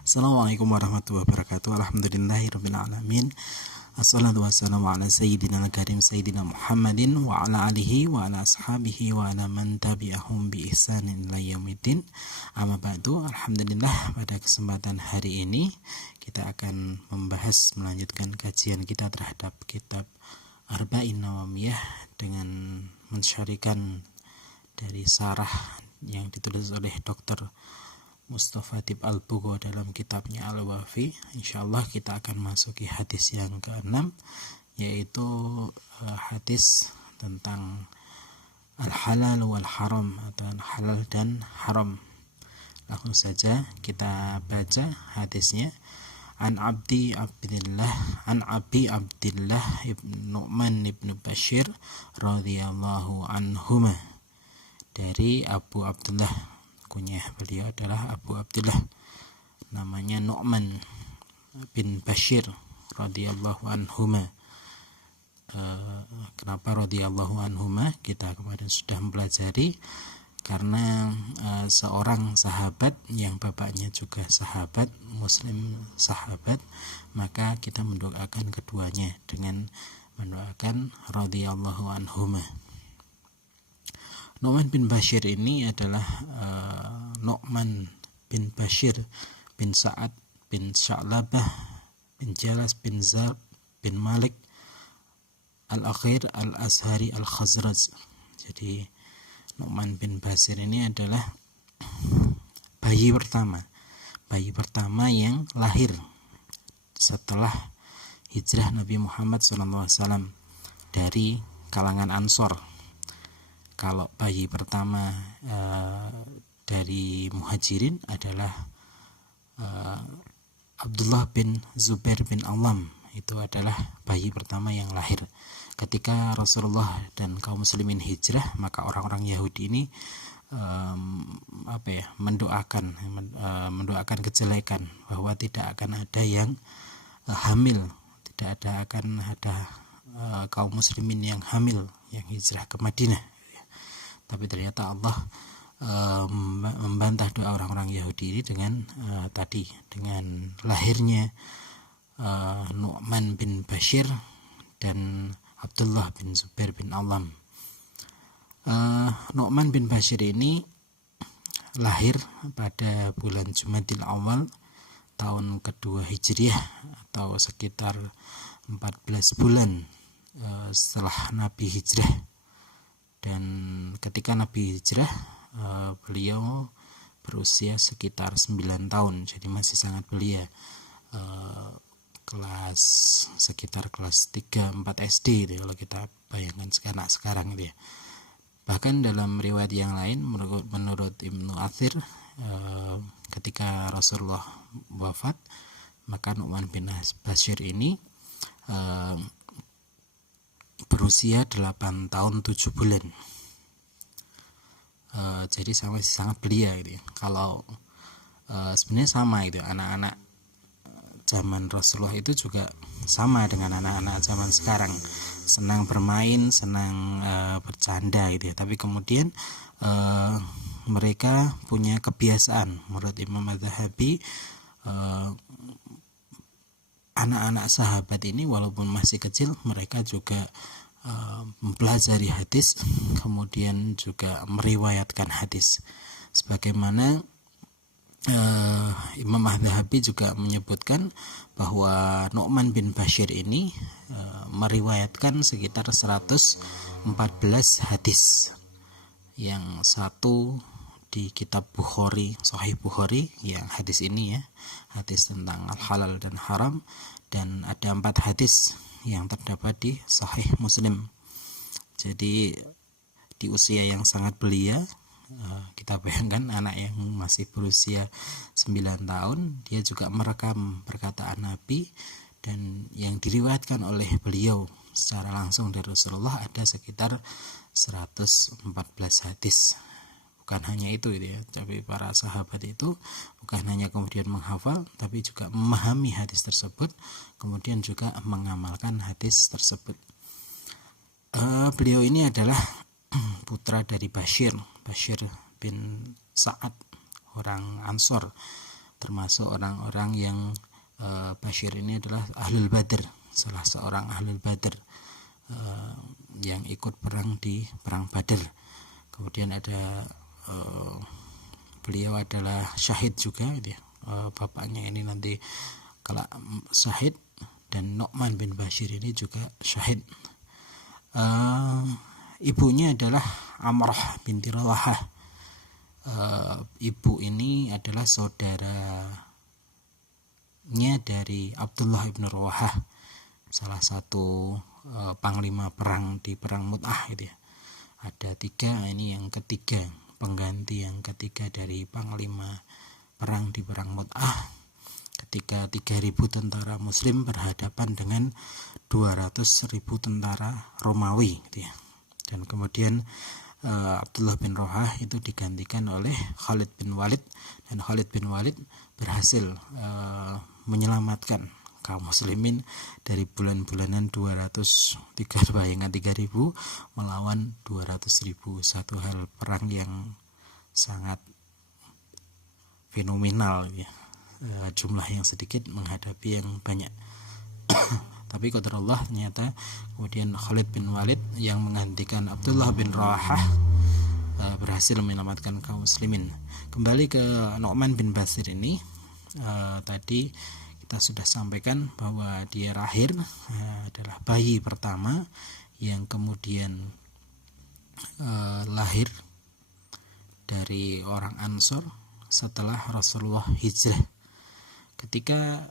Assalamualaikum warahmatullahi wabarakatuh. Alhamdulillahirabbil alamin. Assalatu wassalamu ala sayyidina al-karim sayyidina Muhammadin wa ala alihi wa ala ashabihi wa ala man tabi'ahum bi ihsanin ila yaumiddin. Amma ba'du. Alhamdulillah, pada kesempatan hari ini kita akan melanjutkan kajian kita terhadap kitab Arba'in Nawawiyah dengan mensyarikan dari sarah yang ditulis oleh Dr. Mustafa Tib Al-Bugho dalam kitabnya Al-Wafi. Insyaallah kita akan masuki hadis yang ke-6, yaitu hadis tentang al-halal wal haram atau halal dan haram. Langsung saja kita baca hadisnya. An Abi Abdillah ibn Nu'man ibn Bashir radhiyallahu anhuma, dari Abu Abdullah, kunyah beliau adalah Abu Abdullah, namanya Nu'man bin Bashir radhiyallahu anhuma. Kenapa radhiyallahu anhuma? Kita kemarin sudah mempelajari, karena seorang sahabat yang bapaknya juga sahabat, muslim sahabat, maka kita mendoakan keduanya dengan mendoakan radhiyallahu anhuma. Nu'man bin Bashir ini adalah Nu'man bin Bashir bin Sa'ad bin Sya'labah bin Jalas bin Zar bin Malik Al-Akhir Al-Azhari Al-Khazraj. Jadi Nu'man bin Bashir ini adalah bayi pertama yang lahir setelah hijrah Nabi Muhammad SAW dari kalangan Ansor. Kalau bayi pertama dari Muhajirin adalah Abdullah bin Zubair bin Awam. Itu adalah bayi pertama yang lahir. Ketika Rasulullah dan kaum muslimin hijrah, maka orang-orang Yahudi ini mendoakan kejelekan, bahwa tidak akan ada yang hamil, tidak akan ada kaum muslimin yang hamil yang hijrah ke Madinah. Tapi ternyata Allah membantah doa orang-orang Yahudi ini dengan dengan lahirnya Nu'man bin Bashir dan Abdullah bin Zubair bin Awam. Nu'man bin Bashir ini lahir pada bulan Jumadil Awal tahun kedua Hijriah, atau sekitar 14 bulan setelah Nabi hijrah. Dan ketika Nabi hijrah, beliau berusia sekitar 9 tahun, jadi masih sangat belia, sekitar kelas 3-4 SD gitu, kalau kita bayangkan anak sekarang gitu ya. Bahkan dalam riwayat yang lain, menurut Ibnu Athir, ketika Rasulullah wafat, maka Nu'man bin Bashir ini berusia 8 tahun 7 bulan. Jadi sangat belia gitu ya. Kalau sebenarnya sama itu, anak-anak zaman Rasulullah itu juga sama dengan anak-anak zaman sekarang, senang bermain, senang bercanda gitu ya. Tapi kemudian mereka punya kebiasaan, menurut Imam Az-Zahabi, anak-anak sahabat ini walaupun masih kecil, mereka juga mempelajari hadis, kemudian juga meriwayatkan hadis. Sebagaimana Imam Az-Zahabi juga menyebutkan bahwa Nu'man bin Bashir ini meriwayatkan sekitar 114 hadis. Yang satu di kitab Bukhari, Sahih Bukhari, yang hadis ini ya, hadis tentang al-halal dan haram, dan ada 4 hadis yang terdapat di Sahih Muslim. Jadi di usia yang sangat belia, kita bayangkan anak yang masih berusia 9 tahun, dia juga merekam perkataan Nabi, dan yang diriwayatkan oleh beliau secara langsung dari Rasulullah ada sekitar 114 hadis. Bukan hanya itu gitu ya, tapi para sahabat itu bukan hanya kemudian menghafal, tapi juga memahami hadis tersebut, kemudian juga mengamalkan hadis tersebut. Beliau ini adalah putra dari Bashir bin Sa'ad, orang Ansor. termasuk orang-orang yang Bashir ini adalah Ahlul Badr, salah seorang Ahlul Badr yang ikut perang di perang Badr. Kemudian ada beliau adalah syahid juga gitu ya. Bapaknya ini nanti kalau syahid, dan Nu'man bin Bashir ini juga syahid. Ibunya adalah Amrah binti Rawahah. Ibu ini adalah saudaranya dari Abdullah bin Rawahah, salah satu panglima perang di perang Mut'ah gitu ya. Ada 3, ini yang ketiga, pengganti yang ketiga dari panglima perang di perang Mut'ah, ketika 3.000 tentara muslim berhadapan dengan 200.000 tentara Romawi gitu ya. Dan kemudian Abdullah bin Rawahah itu digantikan oleh Khalid bin Walid, dan Khalid bin Walid berhasil menyelamatkan kaum muslimin dari bulan-bulanan 3.000 melawan 200.000, satu hal perang yang sangat fenomenal ya. Jumlah yang sedikit menghadapi yang banyak. Tapi qadarullah, ternyata kemudian Khalid bin Walid yang menggantikan Abdullah bin Rawahah berhasil menyelamatkan kaum muslimin. Kembali ke Nu'man bin Bashir ini, tadi kita sudah sampaikan bahwa dia lahir adalah bayi pertama yang kemudian lahir dari orang Ansor setelah Rasulullah hijrah. Ketika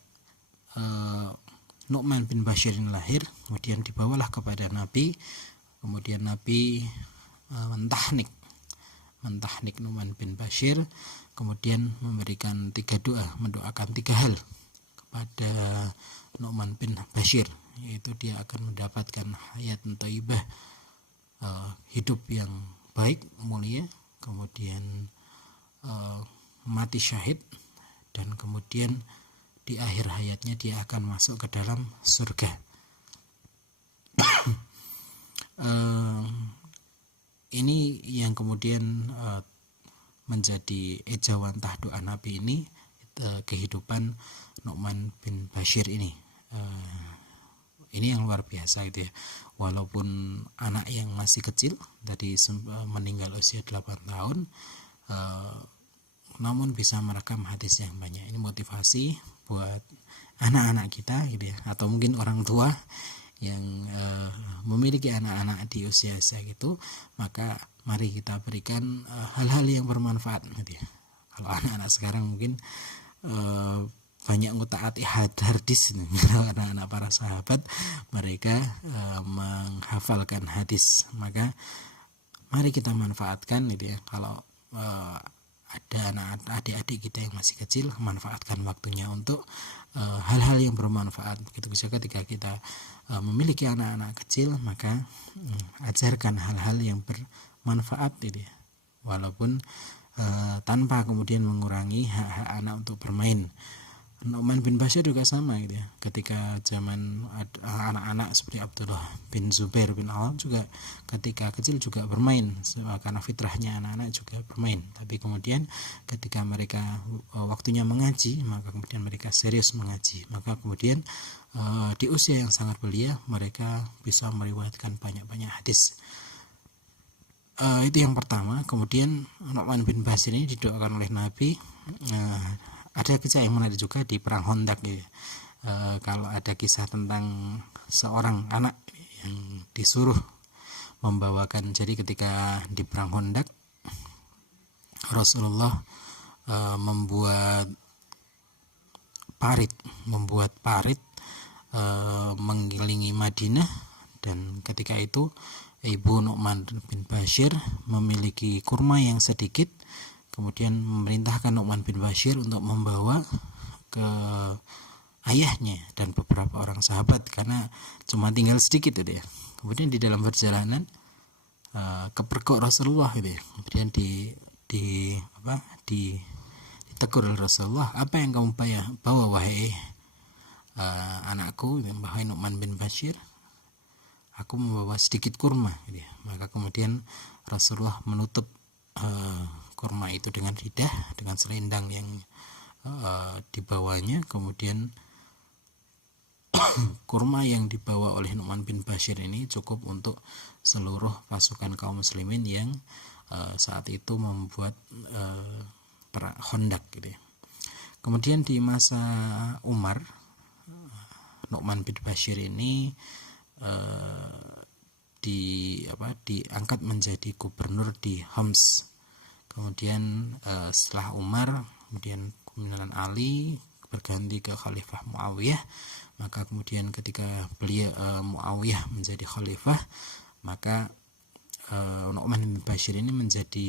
Nu'man bin Bashir lahir, kemudian dibawalah kepada Nabi, kemudian Nabi mentahnik Nu'man bin Bashir, kemudian memberikan 3 doa, mendoakan 3 hal kepada Nu'man bin Bashir, yaitu dia akan mendapatkan hayat thayyibah, hidup yang baik, mulia, kemudian mati syahid, dan kemudian di akhir hayatnya dia akan masuk ke dalam surga. Ini yang kemudian menjadi ejawantah doa Nabi ini, kehidupan Nu'man bin Bashir ini. Ini yang luar biasa gitu ya. Walaupun anak yang masih kecil, tadi meninggal usia 8 tahun, namun bisa merekam hadis yang banyak. Ini motivasi buat anak-anak kita gitu ya, atau mungkin orang tua yang memiliki anak-anak di usia gitu, maka mari kita berikan hal-hal yang bermanfaat gitu ya. Kalau anak-anak sekarang mungkin banyak ngutaati hadis, anak-anak para sahabat mereka menghafalkan hadis, maka mari kita manfaatkan gitu ya. Kalau ada adik-adik kita yang masih kecil, manfaatkan waktunya untuk hal-hal yang bermanfaat. Begitu juga ketika kita memiliki anak-anak kecil, maka ajarkan hal-hal yang bermanfaat gitu ya. Walaupun tanpa kemudian mengurangi hak-hak anak untuk bermain. Nu'man bin Bashir juga sama gitu ya. Ketika zaman anak-anak seperti Abdullah bin Zubair bin Awam juga ketika kecil juga bermain, karena fitrahnya anak-anak juga bermain. Tapi kemudian ketika mereka waktunya mengaji, maka kemudian mereka serius mengaji. Maka kemudian di usia yang sangat belia mereka bisa meriwayatkan banyak-banyak hadis. Itu yang pertama. Kemudian Nu'man bin Bashir ini didoakan oleh Nabi. Ada kisah yang menarik juga di perang Khandaq ya. Kalau ada kisah tentang seorang anak yang disuruh membawakan, jadi ketika di perang Khandaq Rasulullah membuat parit mengelilingi Madinah, dan ketika itu ibu Nu'man bin Bashir memiliki kurma yang sedikit, kemudian memerintahkan Nu'man bin Bashir untuk membawa ke ayahnya dan beberapa orang sahabat, karena cuma tinggal sedikit gitu ya. Kemudian di dalam perjalanan kepergok Rasulullah gitu ya. Kemudian ditegur oleh Rasulullah, apa yang kamu bawa wahai anakku, wahai Nu'man bin Bashir? Aku membawa sedikit kurma gitu ya. Maka kemudian Rasulullah menutup kurma itu dengan lidah, dengan selendang yang dibawanya. Kemudian kurma yang dibawa oleh Nu'man bin Bashir ini cukup untuk seluruh pasukan kaum muslimin yang saat itu membuat perang Khandaq gitu ya. Kemudian di masa Umar, Nu'man bin Bashir ini diangkat menjadi gubernur di Homs. Kemudian setelah Umar, kemudian kepemimpinan Ali berganti ke Khalifah Muawiyah. Maka kemudian ketika beliau Muawiyah menjadi khalifah, maka Nu'man bin Bashir ini menjadi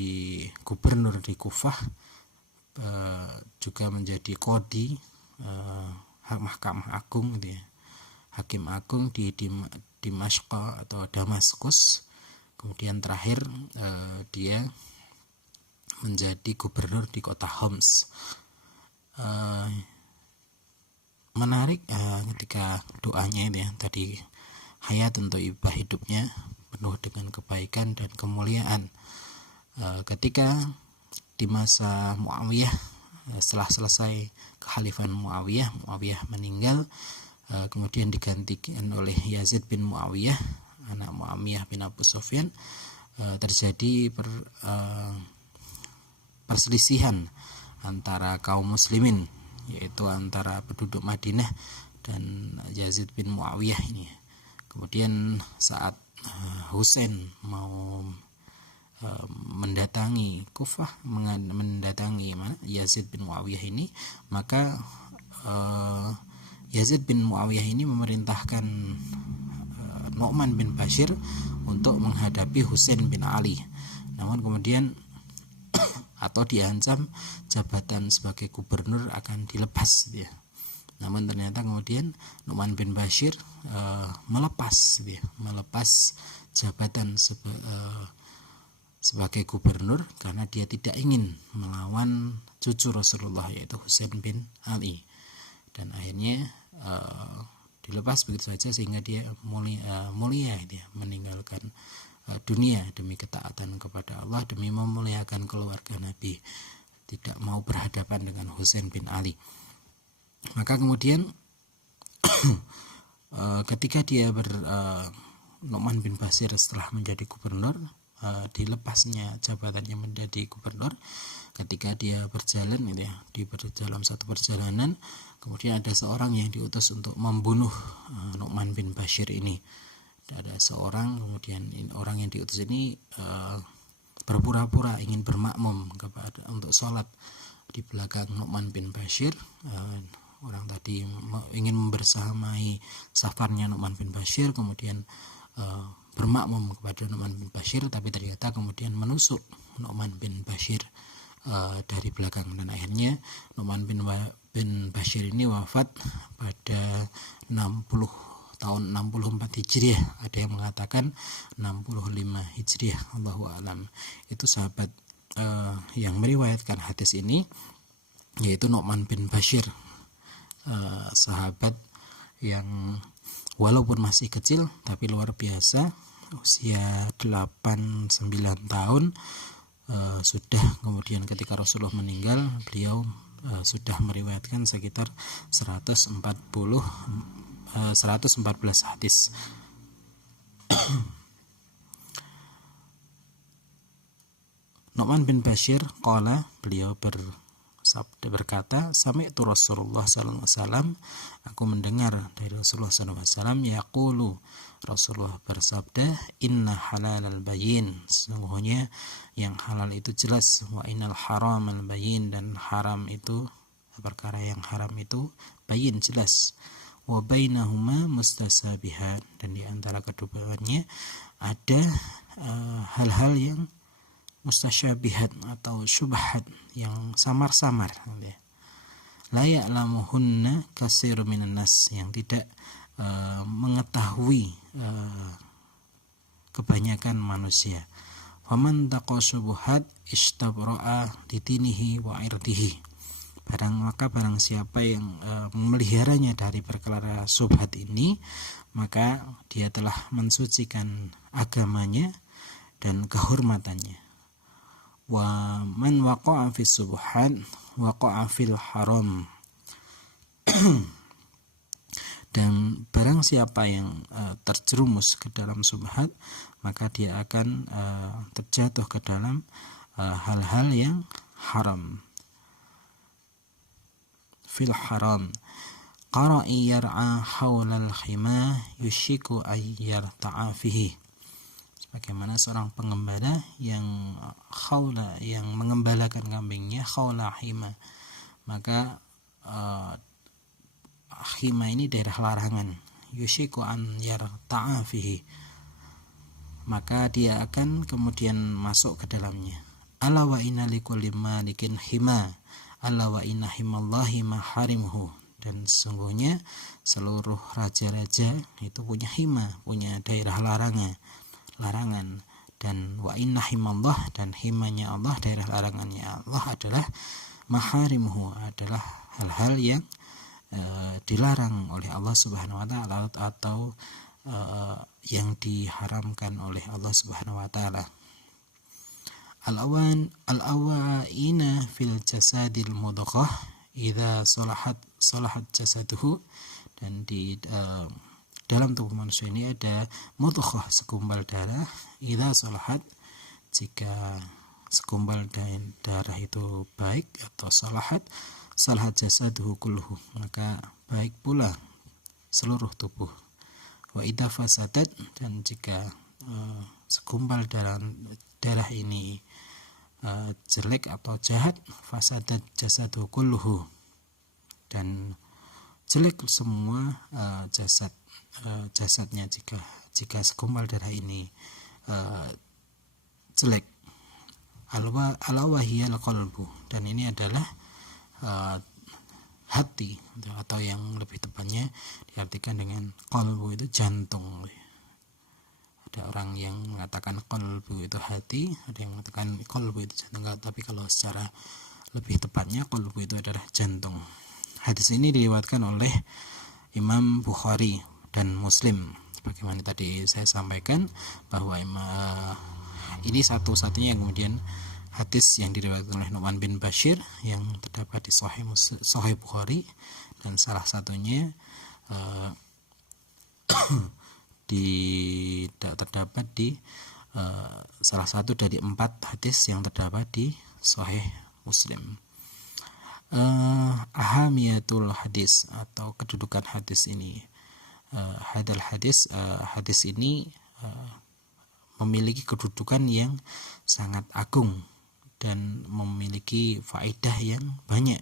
gubernur di Kufah, juga menjadi qadi Mahkamah Agung gitu ya, hakim agung di Dimashq atau Damaskus. Kemudian terakhir dia menjadi gubernur di kota Homs. Menarik ketika doanya itu ya, tadi hayat untuk ibah hidupnya penuh dengan kebaikan dan kemuliaan. Ketika di masa Muawiyah, setelah selesai kekhalifahan Muawiyah meninggal, kemudian digantikan oleh Yazid bin Muawiyah, anak Muawiyah bin Abu Sufyan. Terjadi perselisihan antara kaum muslimin, yaitu antara penduduk Madinah dan Yazid bin Muawiyah ini. Kemudian saat Husain mau mendatangi Kufah, mendatangi Yazid bin Muawiyah ini, maka Yazid bin Muawiyah ini memerintahkan Nu'man bin Bashir untuk menghadapi Husain bin Ali. Namun kemudian atau diancam jabatan sebagai gubernur akan dilepas ya. Namun ternyata kemudian Nu'man bin Bashir melepas jabatan sebagai gubernur karena dia tidak ingin melawan cucu Rasulullah, yaitu Husain bin Ali. Dan akhirnya dilepas begitu saja sehingga dia mulia dia meninggalkan dunia demi ketaatan kepada Allah, demi memuliakan keluarga Nabi, tidak mau berhadapan dengan Husain bin Ali. Maka kemudian ketika dia Nu'man bin Bashir setelah menjadi gubernur, dilepasnya jabatannya menjadi gubernur, ketika dia berjalan gitu ya, dalam satu perjalanan, kemudian ada seorang yang diutus untuk membunuh Nu'man bin Bashir ini. Ada seorang, kemudian orang yang diutus ini berpura-pura ingin bermakmum untuk sholat di belakang Nu'man bin Bashir. Orang tadi ingin membersamai safarnya Nu'man bin Bashir, kemudian bermakmum kepada Nu'man bin Bashir, tapi ternyata kemudian menusuk Nu'man bin Bashir dari belakang, dan akhirnya Nu'man bin Bashir ini wafat pada tahun 64 Hijriah, ada yang mengatakan 65 Hijriah, Allahu a'lam. Itu sahabat yang meriwayatkan hadis ini, yaitu Nu'man bin Bashir, sahabat yang walaupun masih kecil tapi luar biasa, usia 8-9 tahun sudah, kemudian ketika Rasulullah meninggal beliau sudah meriwayatkan sekitar 114 hadis. Nu'man bin Bashir qala, beliau berkata, sami'tu Rasulullah sallallahu alaihi wasallam, aku mendengar dari Rasulullah sallallahu alaihi wasallam, yaqulu, Rasulullah bersabda, inna halalal bayyin, sesungguhnya yang halal itu jelas, wa innal haramal bayyin, dan haram itu, perkara yang haram itu bayyin, jelas, wa bainahuma mustasabihat, dan di antara keduanya ada hal-hal yang mustasyabihat atau syubhat, yang samar-samar, la ya'lamuhunna katsirun minan nas, yang tidak mengetahui kebanyakan manusia. Faman taqa syubhat istabra'a lidinihi wa irdihi, barang siapa yang memeliharanya dari perkara syubhat ini, maka dia telah mensucikan agamanya dan kehormatannya. Wa man waqa'a fis subuhat waqa'a fil haram. Dan barang siapa yang terjerumus ke dalam subhat, maka dia akan terjatuh ke dalam hal-hal yang haram. Fil haram. Qara'i yar'a hawlal khima yushiku ay yarta'a fihi. Bagaimana seorang pengembala yang mengembalakan kambingnya khawla hima, maka hima ini daerah larangan, yushiku an yarta'a fihi, maka dia akan kemudian masuk ke dalamnya. Ala wa inna likulli malikin hima, ala wa inna himallahi maharimhu. Dan sesungguhnya seluruh raja-raja itu punya hima, punya daerah larangan. Dan wa inna himallah, dan himanya Allah, daerah larangannya Allah adalah maharimhu, adalah hal-hal yang dilarang oleh Allah Subhanahu wa taala atau yang diharamkan oleh Allah Subhanahu wa taala. Al-awaina fil jasadil mudghah idza salahat jasaduhu. Dan di dalam tubuh manusia ini ada mudghah, segumpal darah, idza salahat, jika segumpal darah itu baik atau salahat jasaduhu kulluhu, maka baik pula seluruh tubuh. Wa idza fasadat, dan jika segumpal darah ini jelek atau jahat, fasadat jasaduhu kulluhu, dan jelek semua jasadnya jika segumpal darah ini jelek. Alawahiyal qalbu, dan ini adalah hati, atau yang lebih tepatnya diartikan dengan qalbu itu jantung. Ada orang yang mengatakan qalbu itu hati, ada yang mengatakan qalbu itu jantung, tapi kalau secara lebih tepatnya qalbu itu adalah jantung. Hadis ini diriwayatkan oleh Imam Bukhari dan Muslim. Sebagaimana tadi saya sampaikan bahwa ini satu-satunya kemudian hadis yang diriwayatkan oleh Nu'man bin Bashir yang terdapat di Sahih Bukhari, dan salah satunya terdapat di salah satu dari 4 hadis yang terdapat di Sahih Muslim. Ahamiyatul hadis, atau kedudukan hadis ini. Hadis ini memiliki kedudukan yang sangat agung dan memiliki faedah yang banyak.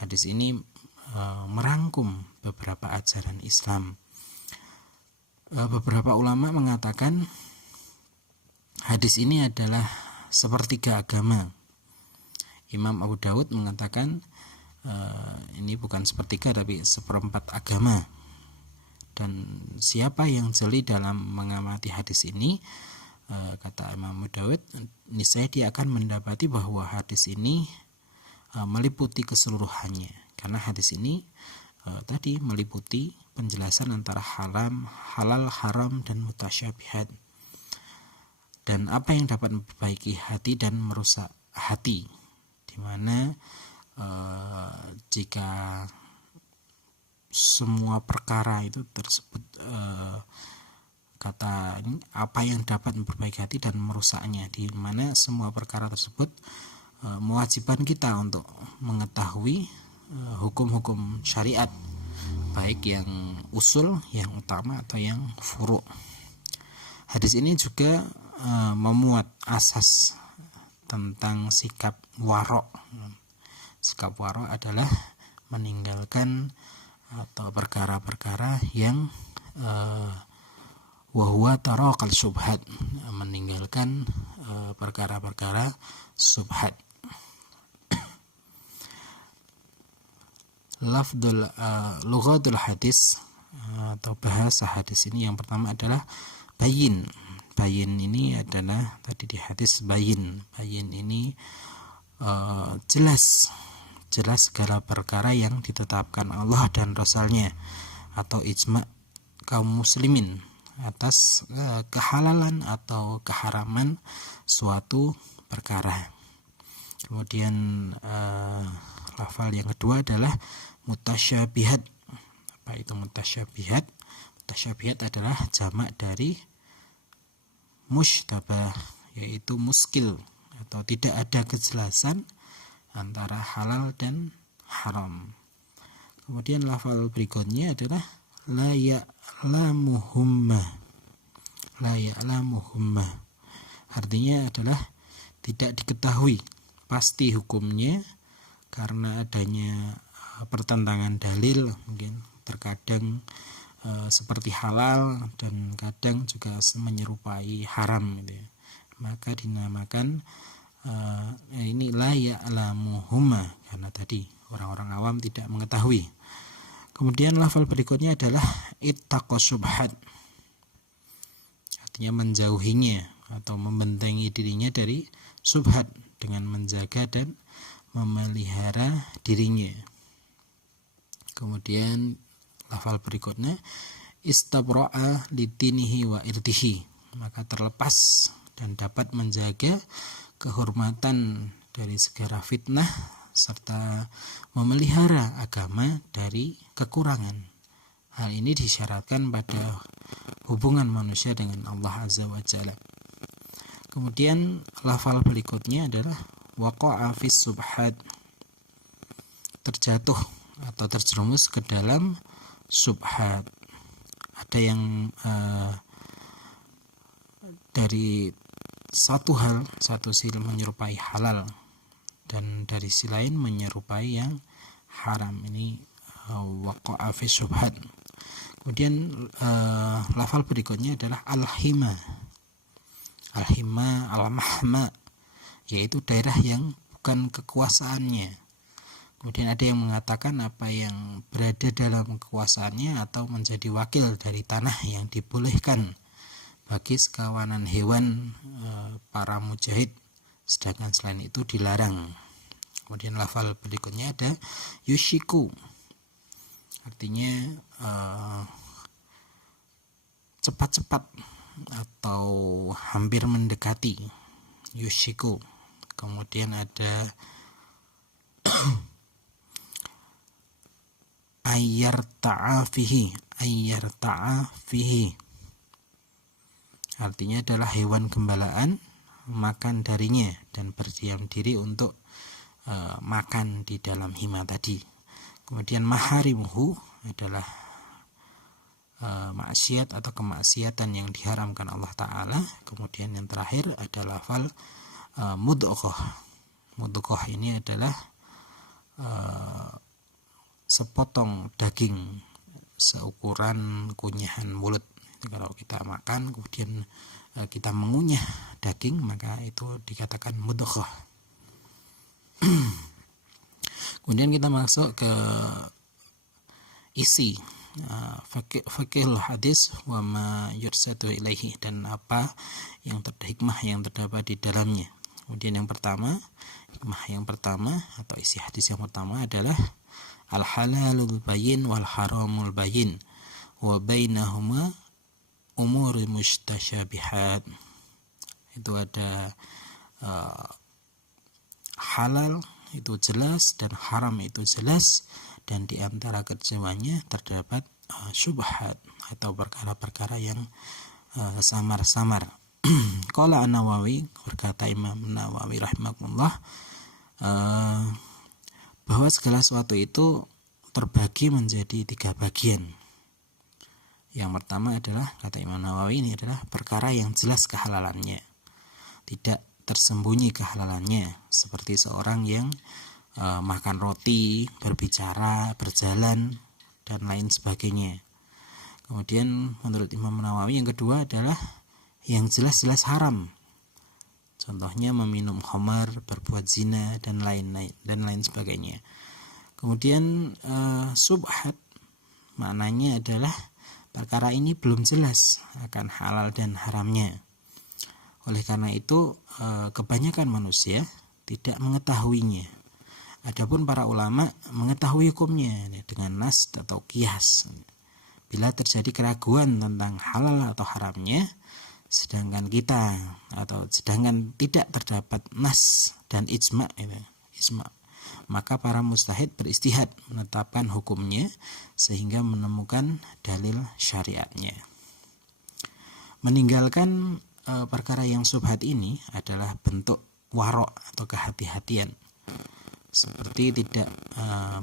Hadis ini merangkum beberapa ajaran Islam. Beberapa ulama mengatakan hadis ini adalah sepertiga agama. Imam Abu Daud mengatakan ini bukan sepertiga tapi seperempat agama. Dan siapa yang jeli dalam mengamati hadis ini, kata Imam Abu Daud, niscaya dia akan mendapati bahwa hadis ini meliputi keseluruhannya. Karena hadis ini tadi meliputi penjelasan antara halal, haram, dan mutasyabihat, dan apa yang dapat memperbaiki hati dan merusak hati, di mana jika semua perkara itu tersebut kata ini, apa yang dapat memperbaiki hati dan merusaknya, di mana semua perkara tersebut mewajibkan kita untuk mengetahui hukum-hukum syariat, baik yang usul, yang utama, atau yang furu'. Hadis ini juga memuat asas tentang sikap waro'. Sikap waro' adalah meninggalkan atau perkara-perkara yang wahwa taraqal subhat, meninggalkan perkara-perkara subhat. Lughatul hadis atau bahasa hadis ini, yang pertama adalah bayin. Bayin ini adalah tadi di hadis bayin ini jelas segala perkara yang ditetapkan Allah dan Rasulnya, atau ijma kaum muslimin, atas kehalalan atau keharaman suatu perkara. Kemudian lafal yang kedua adalah mutasyabihat. Apa itu mutasyabihat? Mutasyabihat adalah jamak dari mushtabah, yaitu muskil atau tidak ada kejelasan antara halal dan haram. Kemudian lafal berikutnya adalah la ya'lamuhumma. La ya'lamuhumma artinya adalah tidak diketahui pasti hukumnya karena adanya pertentangan dalil, mungkin terkadang seperti halal dan kadang juga menyerupai haram gitu ya. Maka dinamakan ini la ya'lamuhumma karena tadi orang-orang awam tidak mengetahui. Kemudian lafal berikutnya adalah ittaqas subhat, artinya menjauhinya atau membentengi dirinya dari subhat dengan menjaga dan memelihara dirinya. Kemudian lafal berikutnya istabra'a lidinihi wa irdihi, maka terlepas dan dapat menjaga kehormatan dari segala fitnah serta memelihara agama dari kekurangan. Hal ini disyaratkan pada hubungan manusia dengan Allah Azza wa Jalla. Kemudian lafal berikutnya adalah waqa'a fis subhat, terjatuh atau terjerumus ke dalam subhat. Ada yang dari satu hal, satu sisi menyerupai halal dan dari sisi lain menyerupai yang haram. Ini waqa'a fi subhat. Kemudian lafal berikutnya adalah al-hima. Al-hima, al-mahma, yaitu daerah yang bukan kekuasaannya. Kemudian ada yang mengatakan apa yang berada dalam kekuasaannya atau menjadi wakil dari tanah yang dibolehkan bagi sekawanan hewan para mujahid, sedangkan selain itu dilarang. Kemudian lafal berikutnya ada yushiku, artinya cepat-cepat atau hampir mendekati, yushiku. Kemudian ada ayyarta'a fihi, artinya adalah hewan gembalaan makan darinya dan berdiam diri untuk makan di dalam hima tadi. Kemudian maharimuhu adalah maksiat atau kemaksiatan yang diharamkan Allah Ta'ala. Kemudian yang terakhir ada lafal mudghah. Mudghah ini adalah sepotong daging seukuran kunyahan mulut. Kalau kita makan kemudian kita mengunyah daging, maka itu dikatakan mudghah. Kemudian kita masuk ke isi fikihul hadis wa ma yursadu ilaihi, dan apa yang hikmah yang terdapat di dalamnya. Kemudian hikmah yang pertama atau isi hadis yang pertama adalah al halalul bayyin wal haramul bayyin wa bainahuma umur mustasyabihat. Itu ada halal itu jelas dan haram itu jelas, dan di antara keduanya terdapat syubhat atau perkara-perkara yang samar-samar. Qala An-Nawawi, berkata Imam Nawawi rahimahullah, bahwa segala sesuatu itu terbagi menjadi 3 bagian. Yang pertama adalah, kata Imam Nawawi, ini adalah perkara yang jelas kehalalannya, tidak tersembunyi kehalalannya, seperti seorang yang makan roti, berbicara, berjalan, dan lain sebagainya. Kemudian menurut Imam Nawawi yang kedua adalah yang jelas-jelas haram, contohnya meminum khamar, berbuat zina, dan lain sebagainya. Kemudian subhat maknanya adalah perkara ini belum jelas akan halal dan haramnya. Oleh karena itu kebanyakan manusia tidak mengetahuinya. Adapun para ulama mengetahui hukumnya dengan nas atau qiyas. bila terjadi keraguan tentang halal atau haramnya, sedangkan tidak terdapat nas dan ijma, maka para mujtahid beristihad menetapkan hukumnya sehingga menemukan dalil syariatnya. Meninggalkan perkara yang syubhat ini adalah bentuk warok atau kehati-hatian, seperti tidak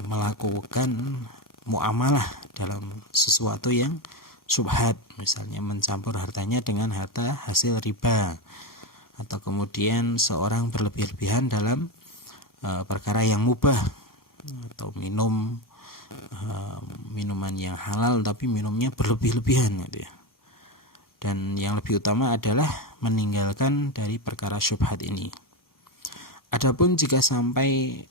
melakukan muamalah dalam sesuatu yang syubhat, misalnya mencampur hartanya dengan harta hasil riba, atau kemudian seorang berlebih-lebihan dalam perkara yang mubah, atau minum minuman yang halal tapi minumnya berlebih-lebihan gitu ya. Dan yang lebih utama adalah meninggalkan dari perkara syubhat ini. Adapun jika sampai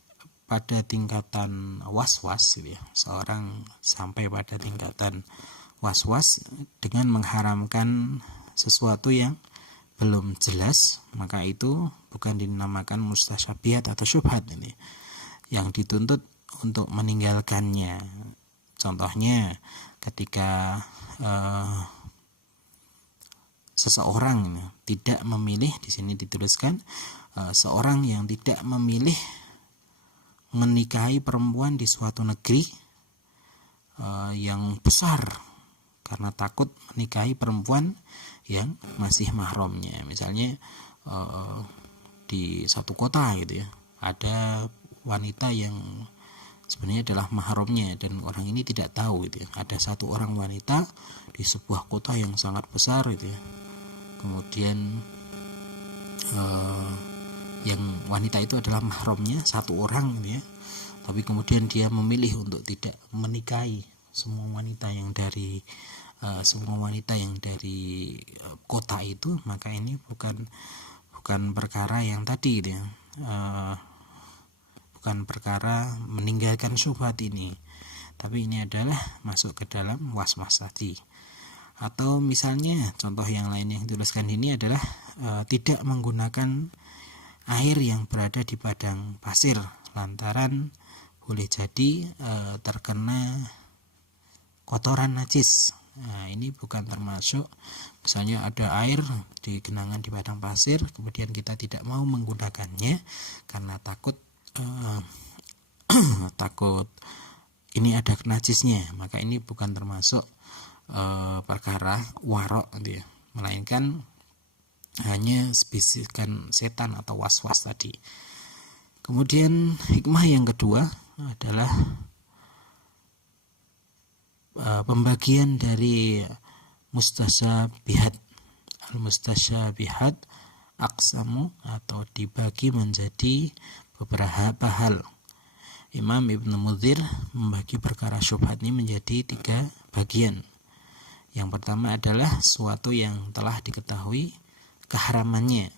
pada tingkatan was-was gitu ya, seorang sampai pada tingkatan was-was dengan mengharamkan sesuatu yang belum jelas, maka itu bukan dinamakan mustasyabihat atau syubhat ini yang dituntut untuk meninggalkannya. Contohnya ketika seseorang tidak memilih, di sini dituliskan seorang yang tidak memilih menikahi perempuan di suatu negeri yang besar karena takut menikahi perempuan yang masih mahramnya. Misalnya di satu kota gitu ya, ada wanita yang sebenarnya adalah mahramnya dan orang ini tidak tahu gitu ya. Ada satu orang wanita di sebuah kota yang sangat besar gitu ya. Kemudian yang wanita itu adalah mahramnya satu orang gitu ya. Tapi kemudian dia memilih untuk tidak menikahi semua wanita yang dari kota itu, maka ini bukan perkara yang tadi gitu ya. Bukan perkara meninggalkan syubhat ini, tapi ini adalah masuk ke dalam was-was tadi. Atau misalnya contoh yang lain yang dituliskan ini adalah tidak menggunakan air yang berada di padang pasir lantaran boleh jadi terkena kotoran najis. Nah, ini bukan termasuk, misalnya ada air di genangan di padang pasir, kemudian kita tidak mau menggunakannya karena takut ini ada najisnya, maka ini bukan termasuk perkara warok gitu ya, melainkan hanya bisikan setan atau was-was tadi. Kemudian hikmah yang kedua adalah pembagian dari mustasyabihat. Al-mustasyabihat aqsamu atau dibagi menjadi beberapa hal. Imam Ibnu Mudhir membagi perkara syubhat ini menjadi 3 bagian. Yang pertama adalah suatu yang telah diketahui keharamannya.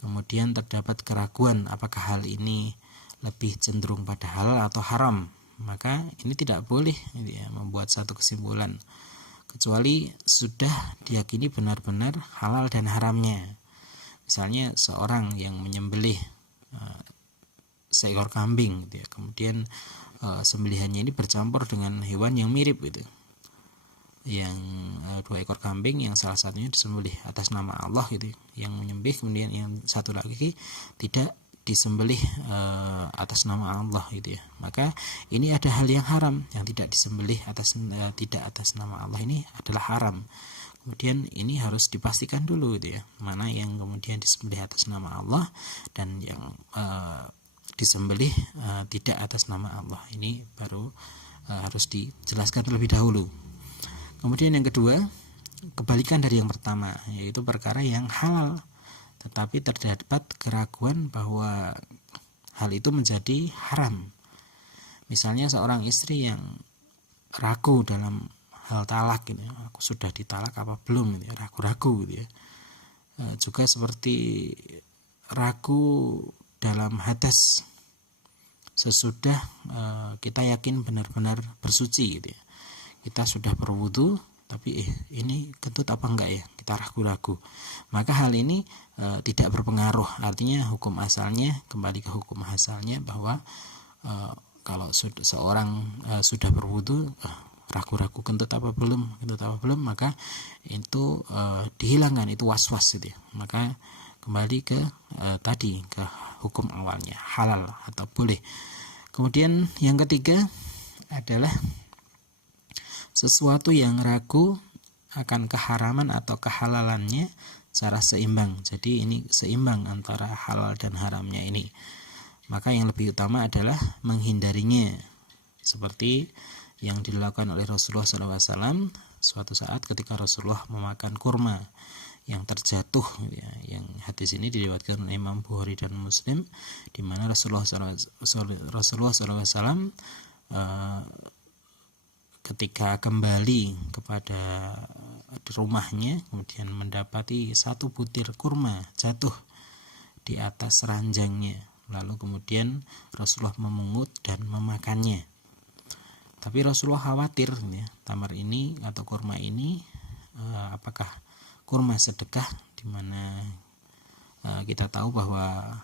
Kemudian terdapat keraguan apakah hal ini lebih cenderung pada halal atau haram. Maka ini tidak boleh ya, membuat satu kesimpulan kecuali sudah diyakini benar-benar halal dan haramnya. Misalnya seorang yang menyembelih seekor kambing gitu ya, kemudian sembelihannya ini bercampur dengan hewan yang mirip gitu. Yang 2 ekor kambing, yang salah satunya disembelih atas nama Allah gitu, yang menyembelih, kemudian yang satu lagi tidak disembelih atas nama Allah gitu ya. Maka ini ada hal yang haram, yang tidak disembelih tidak atas nama Allah ini adalah haram. Kemudian ini harus dipastikan dulu gitu ya, mana yang kemudian disembelih atas nama Allah dan yang disembelih tidak atas nama Allah. Ini baru harus dijelaskan terlebih dahulu. Kemudian yang kedua, kebalikan dari yang pertama, yaitu perkara yang halal tetapi terdapat keraguan bahwa hal itu menjadi haram. Misalnya seorang istri yang ragu dalam hal talak gitu, aku sudah ditalak apa belum gitu, ragu-ragu gitu ya. Juga seperti ragu dalam hadas sesudah kita yakin benar-benar bersuci gitu ya. Kita sudah berwudu tapi ini kentut apa enggak ya, kita ragu-ragu. Maka hal ini tidak berpengaruh, artinya hukum asalnya kembali ke hukum asalnya bahwa kalau seorang sudah berwudu ragu-ragu kentut apa belum, maka itu dihilangkan itu was-was gitu ya. Maka kembali ke tadi ke hukum awalnya, halal atau boleh. Kemudian yang ketiga adalah sesuatu yang ragu akan keharaman atau kehalalannya secara seimbang. Jadi ini seimbang antara halal dan haramnya ini. Maka yang lebih utama adalah menghindarinya, seperti yang dilakukan oleh Rasulullah SAW suatu saat ketika Rasulullah memakan kurma yang terjatuh, ya, yang hadis ini diriwayatkan oleh Imam Bukhari dan Muslim, di mana Rasulullah SAW ketika kembali kepada rumahnya kemudian mendapati satu butir kurma jatuh di atas ranjangnya, lalu kemudian Rasulullah memungut dan memakannya. Tapi Rasulullah khawatir ya, tamar ini atau kurma ini apakah kurma sedekah, di mana kita tahu bahwa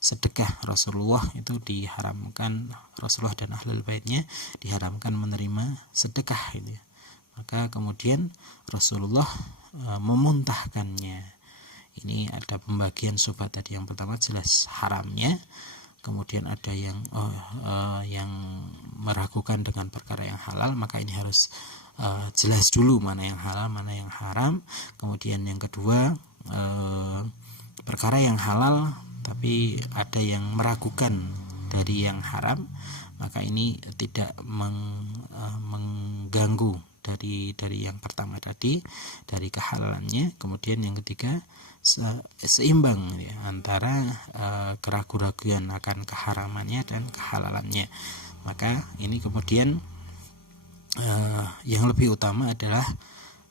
sedekah Rasulullah itu diharamkan, Rasulullah dan ahlul baitnya diharamkan menerima sedekah itu ya. Maka kemudian Rasulullah memuntahkannya. Ini ada pembagian syubhat tadi. Yang pertama jelas haramnya, kemudian ada yang meragukan dengan perkara yang halal, maka ini harus jelas dulu mana yang halal mana yang haram. Kemudian yang kedua perkara yang halal tapi ada yang meragukan dari yang haram, maka ini tidak mengganggu dari yang pertama tadi, dari kehalalannya. Kemudian yang ketiga seimbang ya, antara keraguan-raguan akan keharamannya dan kehalalannya. Maka ini kemudian yang lebih utama adalah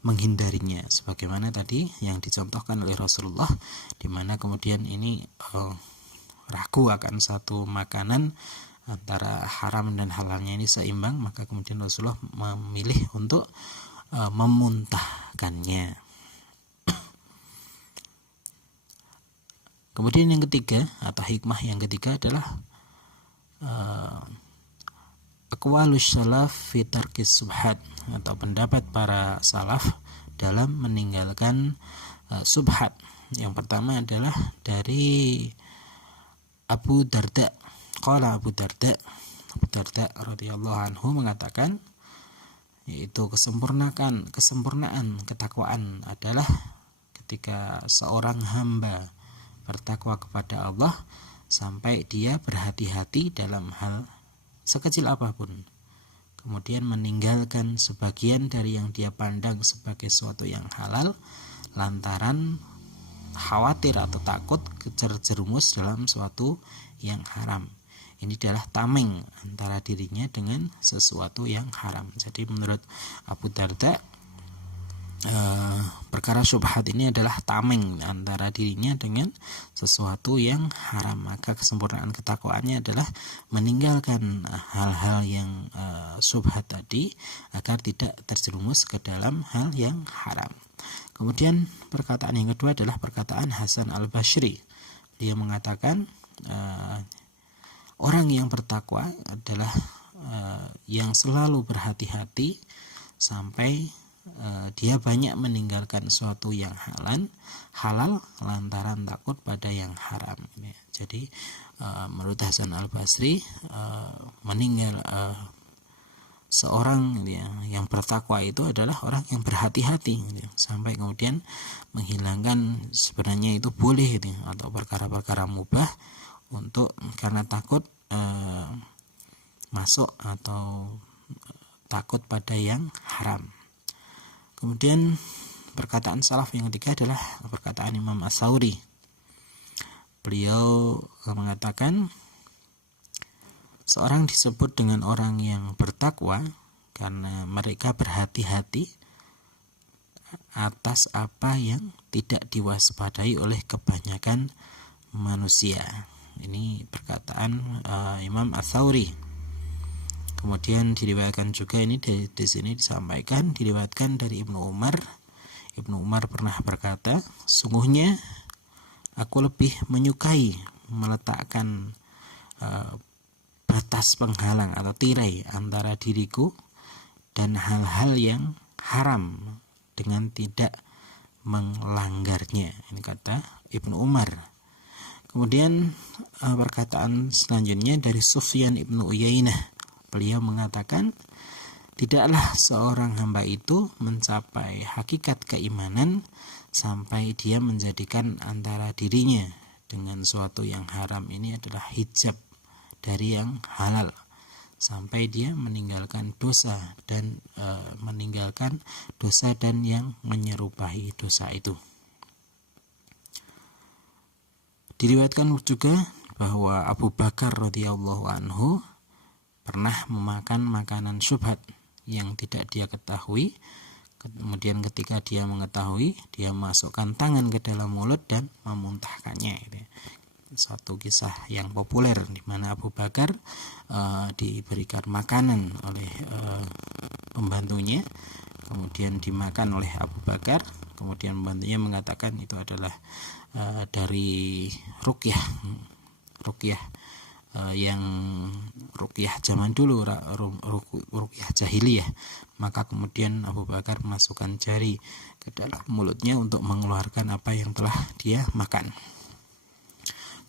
menghindarinya, sebagaimana tadi yang dicontohkan oleh Rasulullah, di mana kemudian ini ragu akan satu makanan antara haram dan halalnya ini seimbang, maka kemudian Rasulullah memilih untuk memuntahkannya. Kemudian yang ketiga atau hikmah yang ketiga adalah aqwalus salaf fi tarkis subhat, atau pendapat para salaf dalam meninggalkan subhat. Yang pertama adalah dari Abu Darda. Qala Abu Darda radhiyallahu anhu mengatakan, yaitu kesempurnaan ketakwaan adalah ketika seorang hamba bertakwa kepada Allah sampai dia berhati-hati dalam hal sekecil apapun, kemudian meninggalkan sebagian dari yang dia pandang sebagai sesuatu yang halal lantaran khawatir atau takut terjerumus dalam sesuatu yang haram. Ini adalah tameng antara dirinya dengan sesuatu yang haram. Jadi menurut Abu Darda, perkara syubhat ini adalah tameng antara dirinya dengan sesuatu yang haram. Maka kesempurnaan ketakwaannya adalah meninggalkan hal-hal yang syubhat tadi agar tidak terjerumus ke dalam hal yang haram. Kemudian perkataan yang kedua adalah perkataan Hasan al-Basri. Dia mengatakan orang yang bertakwa adalah yang selalu berhati-hati sampai dia banyak meninggalkan sesuatu yang halal lantaran takut pada yang haram. Jadi menurut Hasan al-Basri, seorang yang bertakwa itu adalah orang yang berhati-hati sampai kemudian menghilangkan sebenarnya itu boleh atau perkara-perkara mubah untuk karena takut masuk atau takut pada yang haram. Kemudian perkataan salaf yang ketiga adalah perkataan Imam Ats-Tsauri. Beliau mengatakan, seorang disebut dengan orang yang bertakwa karena mereka berhati-hati atas apa yang tidak diwaspadai oleh kebanyakan manusia. Ini perkataan Imam Ats-Tsauri. Kemudian diriwayatkan juga ini di sini disampaikan, diriwayatkan dari Ibnu Umar. Ibnu Umar pernah berkata, sungguhnya aku lebih menyukai meletakkan batas penghalang atau tirai antara diriku dan hal-hal yang haram dengan tidak melanggarnya. Ini kata Ibnu Umar. Kemudian perkataan selanjutnya dari Sufyan Ibnu Uyainah. Beliau mengatakan, tidaklah seorang hamba itu mencapai hakikat keimanan sampai dia menjadikan antara dirinya dengan suatu yang haram ini adalah hijab dari yang halal, sampai dia meninggalkan dosa dan meninggalkan dosa dan yang menyerupai dosa itu. Diriwayatkan juga bahwa Abu Bakar radhiyallahu anhu pernah memakan makanan syubhat yang tidak dia ketahui. Kemudian ketika dia mengetahui, dia masukkan tangan ke dalam mulut dan memuntahkannya. Satu kisah yang populer di mana Abu Bakar diberikan makanan oleh pembantunya, kemudian dimakan oleh Abu Bakar, kemudian pembantunya mengatakan itu adalah dari ruqyah yang ruqyah zaman dulu, ruqyah jahiliyah. Maka kemudian Abu Bakar memasukkan jari ke dalam mulutnya untuk mengeluarkan apa yang telah dia makan.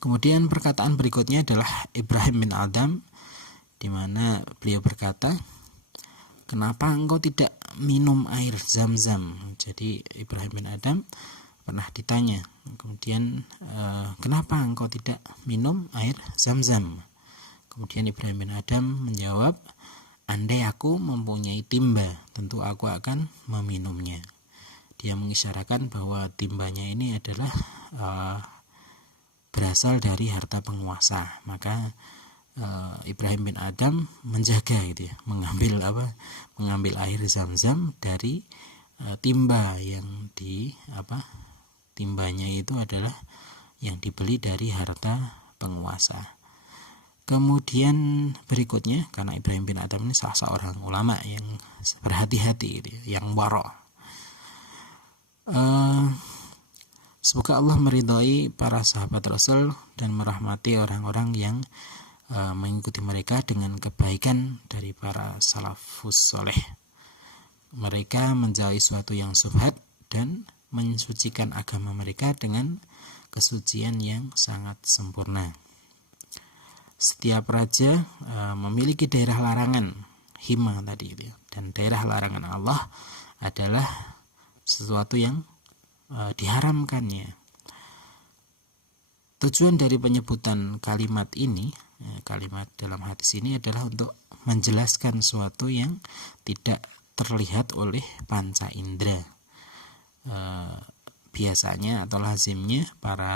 Kemudian perkataan berikutnya adalah Ibrahim bin Adham, di mana beliau berkata, kenapa engkau tidak minum air Zam-Zam? Jadi Ibrahim bin Adham pernah ditanya, kemudian kenapa engkau tidak minum air Zam-Zam? Kemudian Ibrahim bin Adham menjawab, andai aku mempunyai timba, tentu aku akan meminumnya. Dia mengisyaratkan bahwa timbanya ini adalah berasal dari harta penguasa. Maka Ibrahim bin Adham menjaga itu ya, mengambil air Zam-Zam dari timba yang timbanya itu adalah yang dibeli dari harta penguasa. Kemudian berikutnya, karena Ibrahim bin Adham ini salah seorang ulama yang berhati-hati, yang waro. Semoga Allah meridhai para sahabat Rasul dan merahmati orang-orang yang mengikuti mereka dengan kebaikan dari para salafus soleh. Mereka menjauhi suatu yang syubhat dan mensucikan agama mereka dengan kesucian yang sangat sempurna. Setiap raja memiliki daerah larangan, hima tadi itu, dan daerah larangan Allah adalah sesuatu yang diharamkannya. Tujuan dari penyebutan kalimat ini, kalimat dalam hadis ini adalah untuk menjelaskan sesuatu yang tidak terlihat oleh panca indera. Biasanya atau lazimnya para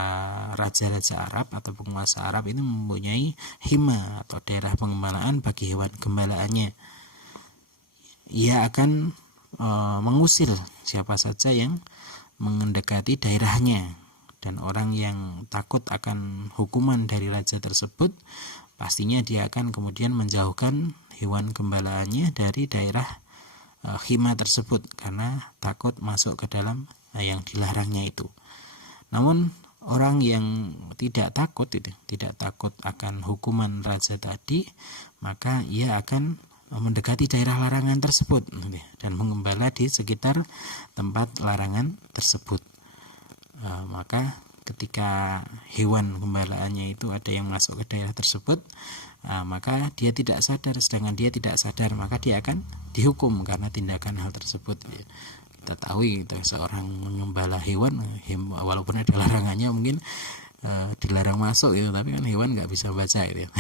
raja-raja Arab atau penguasa Arab itu mempunyai hima atau daerah pengembalaan bagi hewan gembalaannya. Ia akan mengusir siapa saja yang mendekati daerahnya, dan orang yang takut akan hukuman dari raja tersebut pastinya dia akan kemudian menjauhkan hewan gembalaannya dari daerah hima tersebut karena takut masuk ke dalam yang dilarangnya itu. Namun orang yang tidak takut akan hukuman raja tadi, maka ia akan mendekati daerah larangan tersebut dan mengembala di sekitar tempat larangan tersebut. Maka ketika hewan gembalaannya itu ada yang masuk ke daerah tersebut, maka dia tidak sadar, sedangkan dia tidak sadar, maka dia akan dihukum karena tindakan hal tersebut. Kita tahu seorang mengembala hewan, walaupun ada larangannya mungkin dilarang masuk gitu, tapi kan hewan nggak bisa baca gitu ya.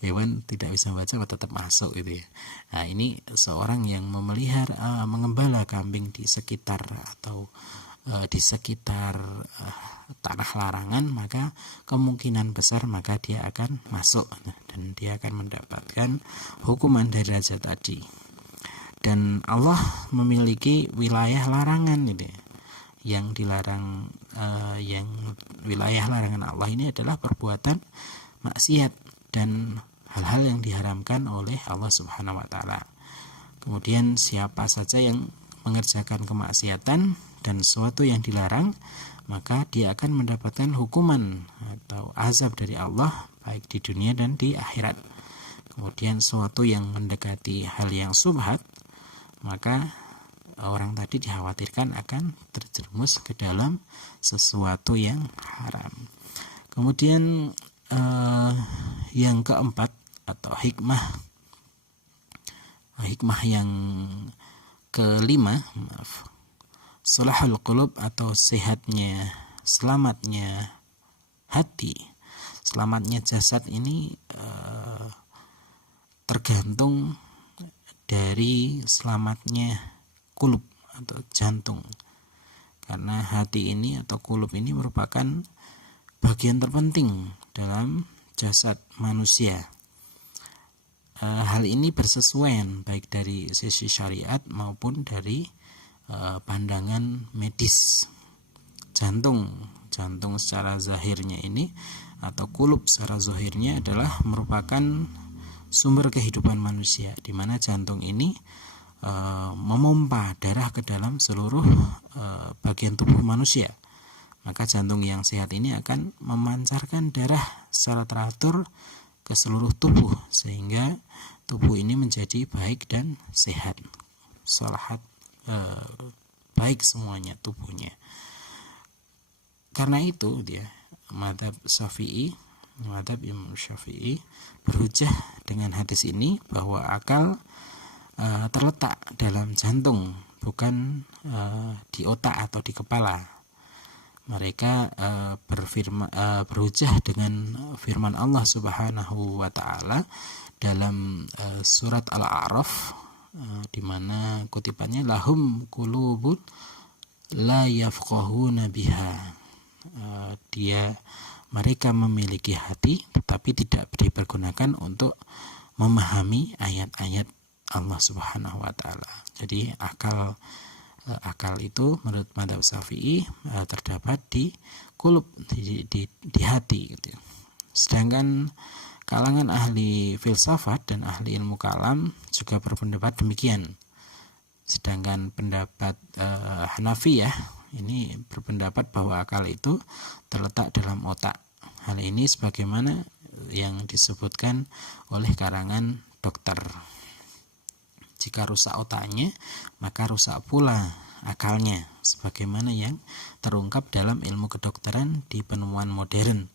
Hewan tidak bisa baca tetap masuk gitu ya. Nah, ini seorang yang memelihara mengembala kambing di sekitar atau di sekitar tanah larangan, maka kemungkinan besar maka dia akan masuk dan dia akan mendapatkan hukuman dari raja tadi. Dan Allah memiliki wilayah larangan gitu ya. Yang dilarang, yang wilayah larangan Allah ini adalah perbuatan maksiat dan hal-hal yang diharamkan oleh Allah Subhanahu wa taala. Kemudian siapa saja yang mengerjakan kemaksiatan dan sesuatu yang dilarang, maka dia akan mendapatkan hukuman atau azab dari Allah baik di dunia dan di akhirat. Kemudian sesuatu yang mendekati hal yang syubhat, maka orang tadi dikhawatirkan akan terjerumus ke dalam sesuatu yang haram. Kemudian yang keempat atau hikmah yang kelima, salahul qulub atau sehatnya, selamatnya hati, selamatnya jasad ini tergantung dari selamatnya kulub atau jantung. Karena hati ini atau kulub ini merupakan bagian terpenting dalam jasad manusia. Hal ini bersesuaian baik dari sisi syariat maupun dari pandangan medis. Jantung secara zahirnya ini atau kulub secara zahirnya adalah merupakan sumber kehidupan manusia, di mana jantung ini memompa darah ke dalam seluruh bagian tubuh manusia. Maka jantung yang sehat ini akan memancarkan darah secara teratur ke seluruh tubuh, sehingga tubuh ini menjadi baik dan sehat, salahat, baik semuanya tubuhnya. Karena itu dia mazhab Imam Syafi'i berhujjah dengan hadis ini bahwa akal terletak dalam jantung, bukan di otak atau di kepala. Mereka berhujjah dengan firman Allah Subhanahu wa taala dalam surat Al-A'raf, di mana kutipannya lahum qulubun la yafqahuna biha. Mereka memiliki hati tetapi tidak dipergunakan untuk memahami ayat-ayat Allah Subhanahu wa taala. Jadi akal itu menurut mazhab Syafi'i terdapat di kulub, di hati gitu. Sedangkan kalangan ahli filsafat dan ahli ilmu kalam juga berpendapat demikian. Sedangkan pendapat Hanafiyah ini berpendapat bahwa akal itu terletak dalam otak. Hal ini sebagaimana yang disebutkan oleh karangan dokter. Jika rusak otaknya, maka rusak pula akalnya, sebagaimana yang terungkap dalam ilmu kedokteran di penemuan modern,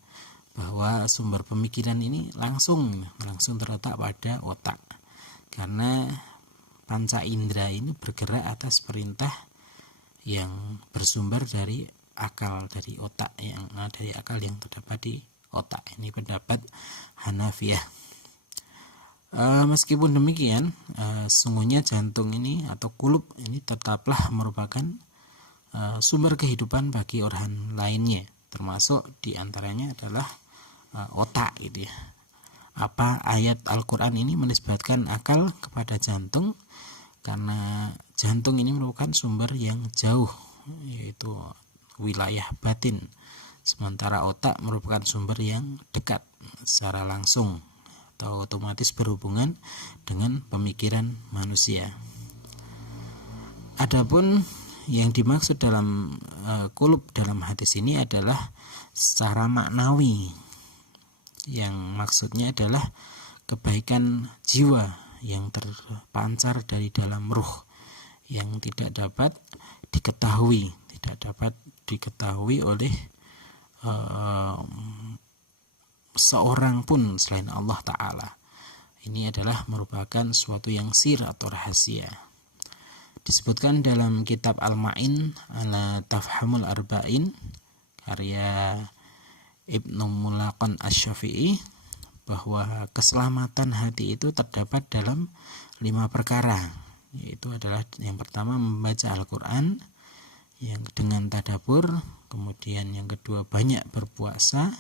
bahwa sumber pemikiran ini langsung terletak pada otak, karena panca indera ini bergerak atas perintah yang bersumber dari akal, dari otak, dari akal yang terdapat di otak. Ini pendapat Hanafiyah. Meskipun demikian, sungguhnya jantung ini atau kulub ini tetaplah merupakan sumber kehidupan bagi organ lainnya, termasuk diantaranya adalah otak gitu ya. Apa ayat Al-Quran ini menisbatkan akal kepada jantung, karena jantung ini merupakan sumber yang jauh, yaitu wilayah batin, sementara otak merupakan sumber yang dekat secara langsung atau otomatis berhubungan dengan pemikiran manusia. Adapun yang dimaksud dalam kulub dalam hadis ini adalah secara maknawi, yang maksudnya adalah kebaikan jiwa yang terpancar dari dalam ruh, yang tidak dapat diketahui oleh seorang pun selain Allah Ta'ala. Ini adalah merupakan suatu yang sir atau rahasia. Disebutkan dalam kitab Al-Ma'in ala Tafhamul Arba'in karya Ibnu Mulaqan Asy-Syafi'i, bahwa keselamatan hati itu terdapat dalam 5 perkara, yaitu adalah yang pertama membaca Al-Quran yang dengan tadabbur, kemudian yang kedua banyak berpuasa,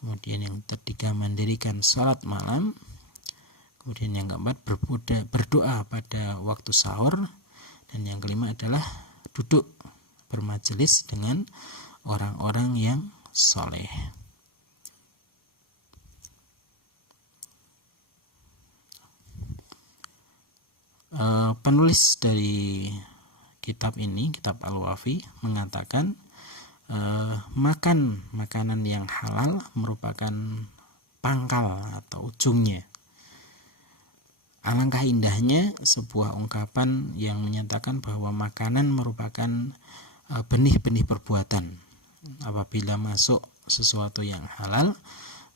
kemudian yang ketiga mendirikan sholat malam, kemudian yang keempat berdoa pada waktu sahur, dan yang kelima adalah duduk bermajelis dengan orang-orang yang soleh. Penulis dari kitab ini, kitab Al-Wafi, mengatakan makan makanan yang halal merupakan pangkal atau ujungnya. Alangkah indahnya sebuah ungkapan yang menyatakan bahwa makanan merupakan benih-benih perbuatan. Apabila masuk sesuatu yang halal,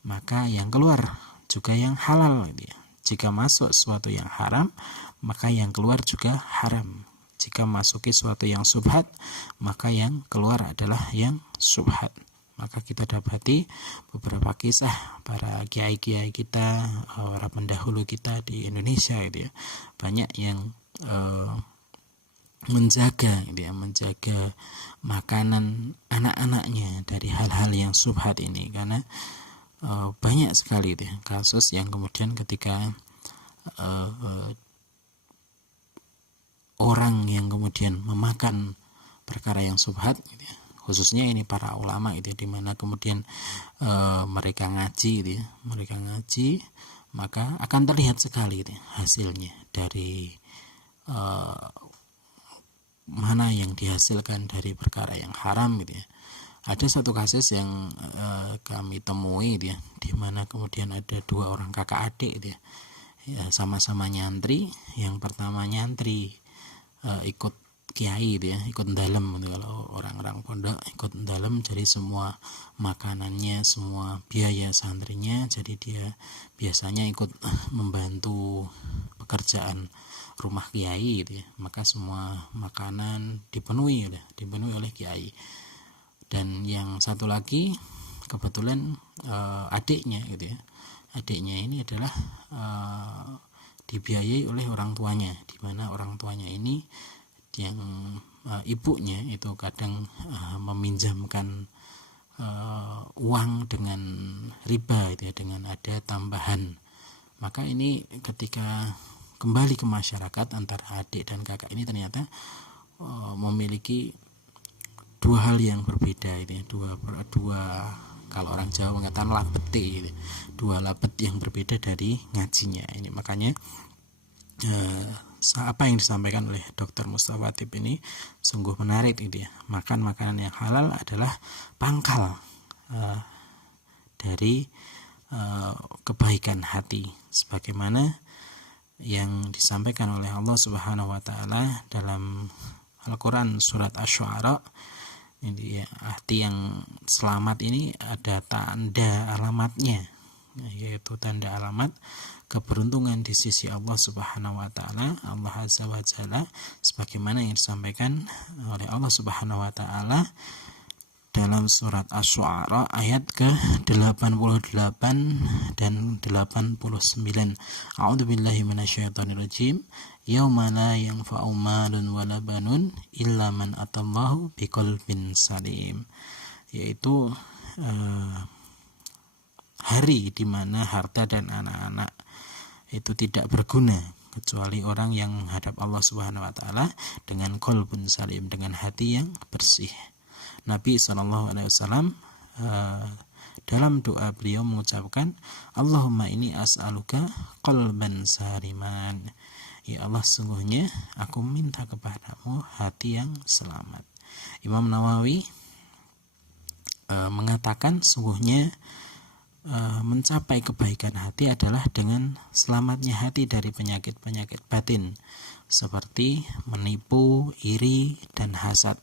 maka yang keluar juga yang halal gitu ya. Jika masuk sesuatu yang haram, maka yang keluar juga haram. Jika masuki sesuatu yang subhat, maka yang keluar adalah yang subhat. Maka kita dapati beberapa kisah para kiai-kiai kita, para pendahulu kita di Indonesia gitu ya, banyak yang menjaga gitu ya, menjaga makanan anak-anaknya dari hal-hal yang subhat ini, karena banyak sekali gitu ya, kasus yang kemudian ketika orang yang kemudian memakan perkara yang subhat gitu ya, khususnya ini para ulama itu di mana kemudian mereka ngaji gitu ya, mereka ngaji, maka akan terlihat sekali gitu ya, hasilnya dari mana yang dihasilkan dari perkara yang haram gitu ya. Ada satu kasus yang kami temui gitu ya, di mana kemudian ada dua orang kakak adik gitu ya, sama-sama nyantri. Yang pertama nyantri ikut kiai gitu ya, ikut dalam gitu. Kalau orang-orang pondok ikut dalam, jadi semua makanannya, semua biaya santrinya, jadi dia biasanya ikut membantu pekerjaan rumah kiai gitu ya. Maka semua makanan dipenuhi oleh kiai. Dan yang satu lagi kebetulan adiknya gitu ya, adiknya ini adalah dibiayai oleh orang tuanya, di mana orang tuanya ini yang ibunya itu kadang meminjamkan uang dengan riba gitu ya, dengan ada tambahan. Maka ini ketika kembali ke masyarakat antara adik dan kakak ini ternyata memiliki dua hal yang berbeda itu ya, dua kalau orang Jawa mengatakan labete gitu, dua labet yang berbeda dari ngajinya ini. Makanya apa yang disampaikan oleh Dr. Mustafa Atib ini sungguh menarik gitu ya. Makan makanan yang halal adalah pangkal dari kebaikan hati, sebagaimana yang disampaikan oleh Allah Subhanahu wa taala dalam Al-Qur'an surat Asy-Syu'ara. Ini hati yang selamat ini ada tanda alamatnya, yaitu tanda alamat keberuntungan di sisi Allah Subhanahu wa taala, Allah Azza wa Jalla, sebagaimana yang disampaikan oleh Allah Subhanahu wa taala dalam surat Asy-Syu'ara ayat ke-88 dan 89. A'udzubillahi minasyaitonirrajim. Yauma la yanfa'u malun wala banun illa man atallahu biqalbin salim. Yaitu hari di mana harta dan anak-anak itu tidak berguna kecuali orang yang menghadap Allah Subhanahu wa taala dengan qalbun salim, dengan hati yang bersih. Nabi SAW dalam doa beliau mengucapkan, Allahumma inni as'aluka qalban saliman. Ya Allah, sungguhnya aku minta kepadamu hati yang selamat. Imam Nawawi mengatakan sungguhnya mencapai kebaikan hati adalah dengan selamatnya hati dari penyakit-penyakit batin seperti menipu, iri, dan hasad,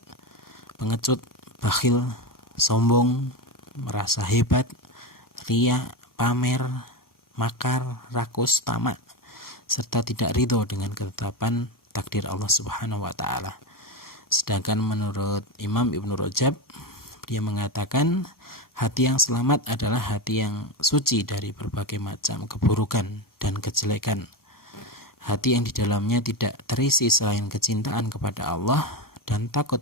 pengecut, bakhil, sombong, merasa hebat, riya, pamer, makar, rakus, tamak, serta tidak ridho dengan ketetapan takdir Allah Subhanahu wa taala. Sedangkan menurut Imam Ibnu Rajab, dia mengatakan hati yang selamat adalah hati yang suci dari berbagai macam keburukan dan kejelekan. Hati yang di dalamnya tidak terisi selain kecintaan kepada Allah dan takut,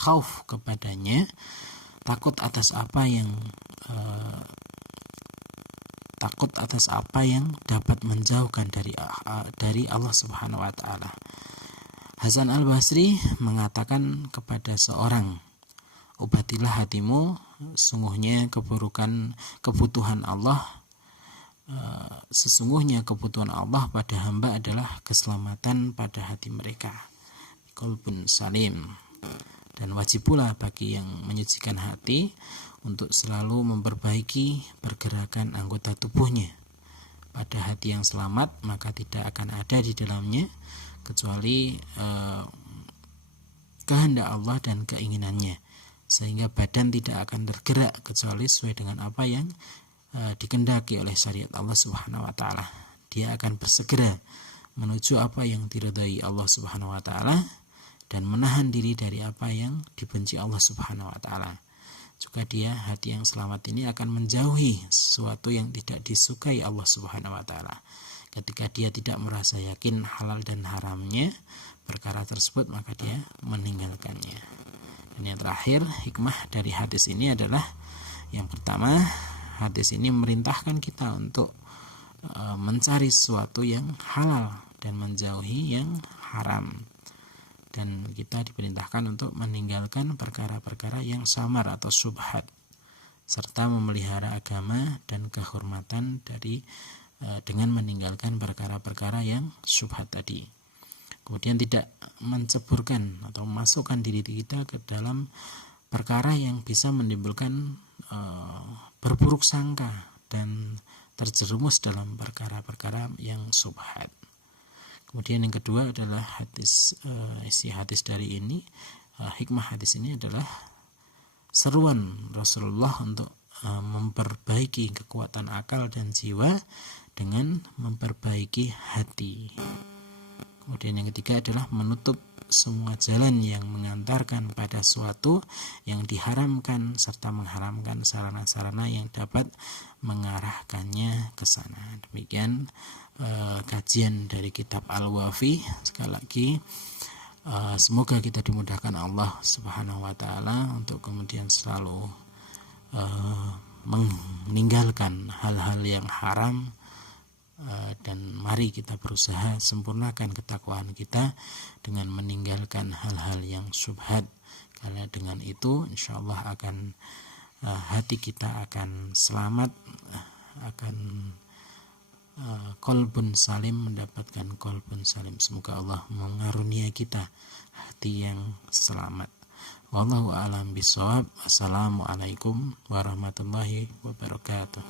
khauf kepadanya, takut atas apa yang dapat menjauhkan dari Allah Subhanahu wa taala. Hasan Al-Basri mengatakan kepada seorang, obatilah hatimu, sesungguhnya kebutuhan Allah pada hamba adalah keselamatan pada hati mereka, qalbun salim. Dan wajib pula bagi yang menyucikan hati untuk selalu memperbaiki pergerakan anggota tubuhnya pada hati yang selamat, maka tidak akan ada di dalamnya kecuali kehendak Allah dan keinginannya, sehingga badan tidak akan tergerak kecuali sesuai dengan apa yang dikehendaki oleh syariat Allah Subhanahu wa taala. Dia akan bersegera menuju apa yang diridhai Allah Subhanahu wa taala dan menahan diri dari apa yang dibenci Allah Subhanahu wa taala. Juga dia, hati yang selamat ini akan menjauhi sesuatu yang tidak disukai Allah Subhanahu wa taala. Ketika dia tidak merasa yakin halal dan haramnya perkara tersebut, maka dia meninggalkannya. Dan yang terakhir, hikmah dari hadis ini adalah yang pertama, hadis ini memerintahkan kita untuk mencari sesuatu yang halal dan menjauhi yang haram. Dan kita diperintahkan untuk meninggalkan perkara-perkara yang samar atau syubhat, serta memelihara agama dan kehormatan dengan meninggalkan perkara-perkara yang syubhat tadi. Kemudian tidak menceburkan atau memasukkan diri kita ke dalam perkara yang bisa menimbulkan berburuk sangka dan terjerumus dalam perkara-perkara yang syubhat. Kemudian yang kedua adalah isi hadis dari ini, hikmah hadis ini adalah seruan Rasulullah untuk memperbaiki kekuatan akal dan jiwa dengan memperbaiki hati. Kemudian yang ketiga adalah menutup semua jalan yang mengantarkan pada suatu yang diharamkan, serta mengharamkan sarana-sarana yang dapat mengarahkannya ke sana. Demikian kajian dari kitab Al-Wafi. Sekali lagi, semoga kita dimudahkan Allah Subhanahu wa taala untuk kemudian selalu meninggalkan hal-hal yang haram, dan mari kita berusaha sempurnakan ketakwaan kita dengan meninggalkan hal-hal yang syubhat, karena dengan itu insyaallah akan hati kita akan selamat, akan qalbun salim, mendapatkan qalbun salim. Semoga Allah mengarunia kita hati yang selamat. Wallahu a'lam bishawab. Assalamualaikum warahmatullahi wabarakatuh.